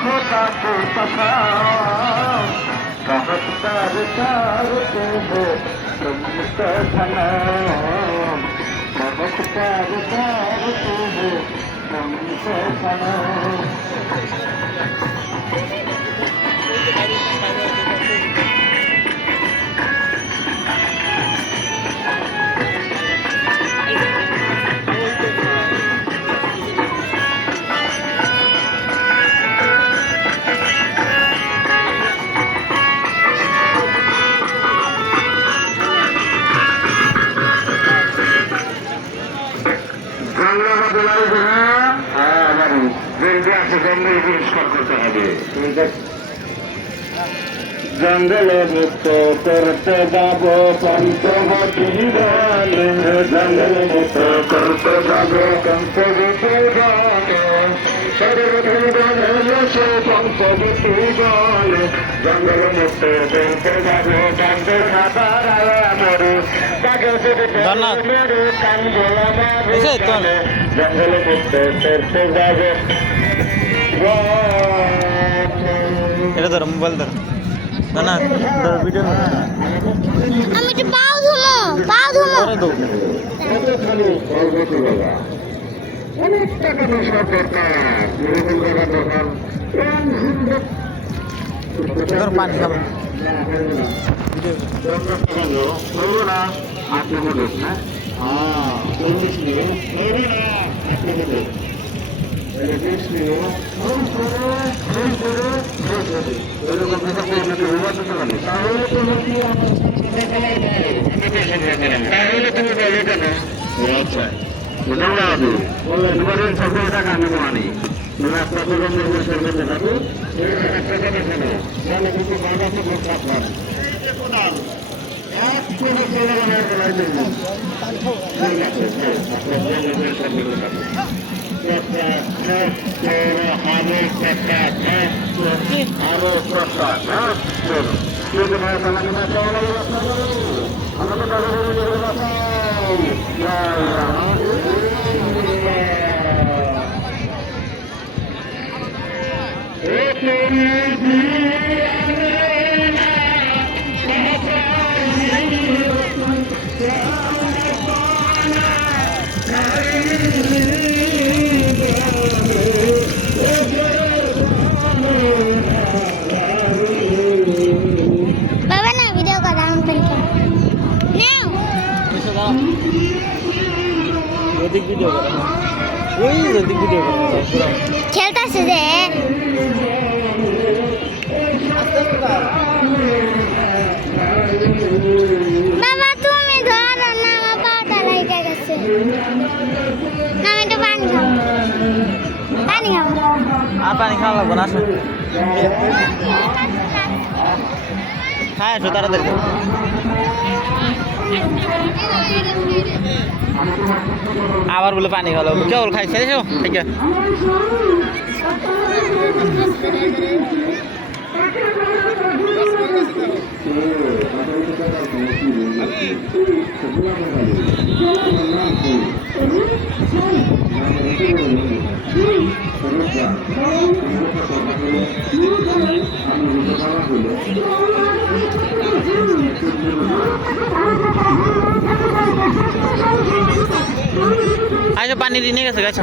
खोता को पका बहुत तार तारते हो तुमसे सलाम बहुत तार तारते हो तुमसे सलाम जंगल मुक्त करते जाबो पंचवटी गाने जंगल मुक्त करते जाबो पंचवटी गाने से पंचवटी गाने जंगल मुक्त करते जाबो कांदे खातारा मोरे जंगल मुक्त करते जाबो এটা ধর মোবাইল ধর না না ধর ভিডিও আমি তো পাও ধুমো করে দাও অনেক টাকা পয়সা দরকার ধর পানি খাবো ভিডিও না আপনি বলুন না ওদিক ভিডিও করে ওই ওদিক ভিডিও করে খেলতেছে যে বাবা তুমি ধরো না আমার পাটা লাগে গেছে না আমি তো পানি খাবো আর পানি খাওয়া লাগবো না আসো হ্যাঁ আসো তাড়াতাড়ি আবার বলে পানি খাওয়া লাগবো কেবল খাইছে এসো ঠিক আছে আচ্ছা পানি দিয়ে নিয়ে গেছে গাছ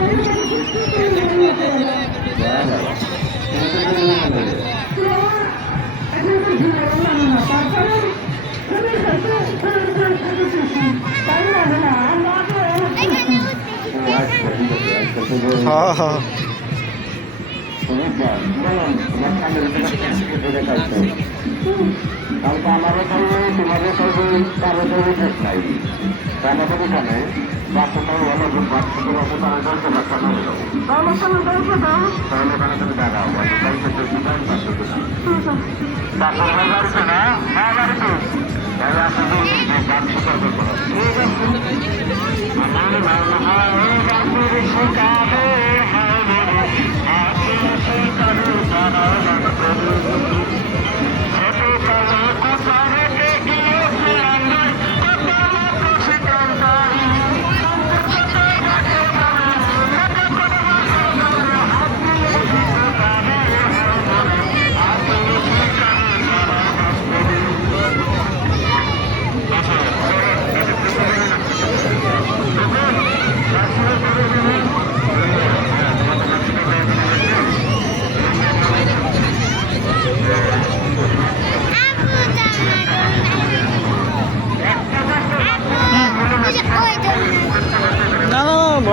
হ্যাঁ হ্যাঁ কালকে আমারও চলবে তোমাদের চলবে তারও চলবে ঠিক নাই আমাদের এখানে বাচ্চাটাও ভালো বাচ্চাদের আছে তারা চলছে বাচ্চাটা হয়ে যাবো তাহলে ওখানে তুমি দেখাও বাচ্চার বাড়িতে না হ্যাঁ বাড়িতে তাহলে আসলে গান শিকার করবো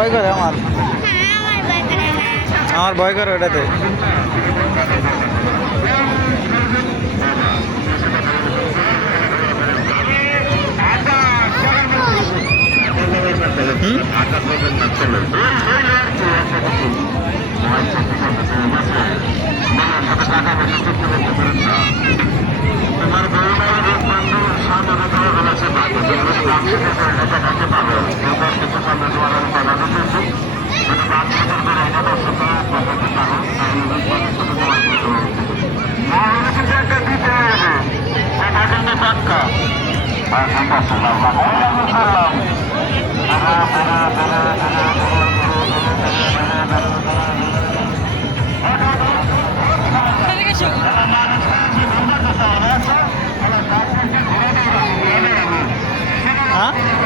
ভয় করে আমার হ্যাঁ আমার ভয় করে না আমার ভয় করে ওটাতে হুম তোমার বউমার বন্ধু সামনে কথা বলেছে কিছু সামনে তোমার কথা বলতেছি যদি বাচ্চাদের করে এগারো সপ্তাহ পদ্ধতি পারো তাহলে কিন্তু একটা দিতে হবে এটা কিন্তু পাক্কা হ্যাঁ ঠিক আছে করলাম হ্যাঁ